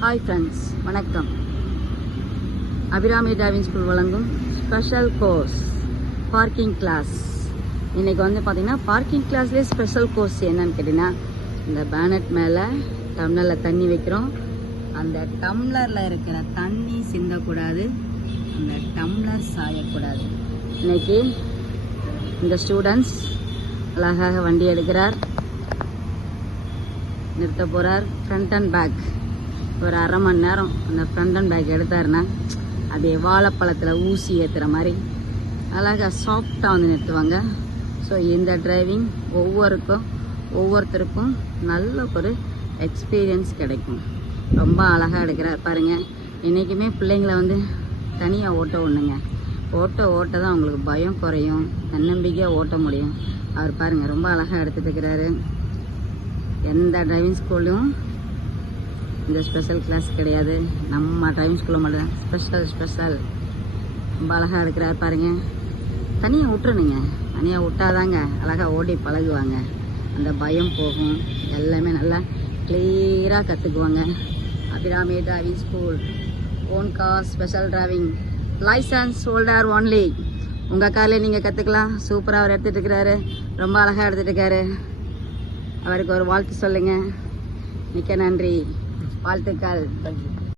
Hi friends, வணக்கம். Abirami driving school வழங்கும் special course parking class. இன்றைக்கி வந்து பார்த்திங்கன்னா பார்க்கிங் கிளாஸ்லேயே ஸ்பெஷல் கோர்ஸ் என்னன்னு கேட்டிங்கன்னா, இந்த பேனட் மேலே டம்ளரில் தண்ணி வைக்கிறோம். அந்த டம்ளரில் இருக்கிற தண்ணி சிந்தக்கூடாது, அந்த டம்ளர் சாயக்கூடாது. இன்றைக்கி இந்த ஸ்டூடெண்ட்ஸ் அழகாக வண்டி எடுக்கிறார், நிறுத்த போகிறார். ஃப்ரண்ட் அண்ட் பேக் ஒரு அரை மணி நேரம் அந்த ஃப்ரண்ட் அண்ட் பேக் எடுத்தாருன்னா அப்படியே வாழைப்பழத்தில் ஊசி ஏற்றுற மாதிரி அழகாக சாஃப்டாக வந்து நிறுத்துவாங்க. ஸோ இந்த டிரைவிங் ஒவ்வொருத்தருக்கும் நல்ல ஒரு எக்ஸ்பீரியன்ஸ் கிடைக்கும். ரொம்ப அழகாக எடுக்கிறார் பாருங்கள். என்றைக்குமே பிள்ளைங்களை வந்து தனியாக ஓட்ட ஒன்றுங்க, ஓட்ட தான் அவங்களுக்கு பயம் குறையும், தன்னம்பிக்கையாக ஓட்ட முடியும். அவர் பாருங்கள் ரொம்ப அழகாக எடுத்துகிட்டு இருக்கிறாரு. எந்த டிரைவிங் ஸ்கூல்லையும் இந்த ஸ்பெஷல் கிளாஸ் கிடையாது, நம்ம டிரைவிங் ஸ்கூலில் மட்டும்தான் ஸ்பெஷல். ரொம்ப அழகாக எடுக்கிறார் பாருங்கள். தனியாக விட்டுறணுங்க, தனியாக விட்டாதாங்க அழகாக ஓடி பழகுவாங்க, அந்த பயம் போகும், எல்லாமே நல்லா கிளியராக கற்றுக்குவாங்க. Abirami driving school, own car, special driving, licence holder only. உங்கள் காரில் நீங்கள் கற்றுக்கலாம். சூப்பராக அவர் எடுத்துகிட்டு இருக்கிறாரு, ரொம்ப அழகாக எடுத்துகிட்டு இருக்காரு. அவருக்கு ஒரு வாழ்த்து சொல்லுங்கள். மிக்க நன்றி, வாழ்த்துக்கள்.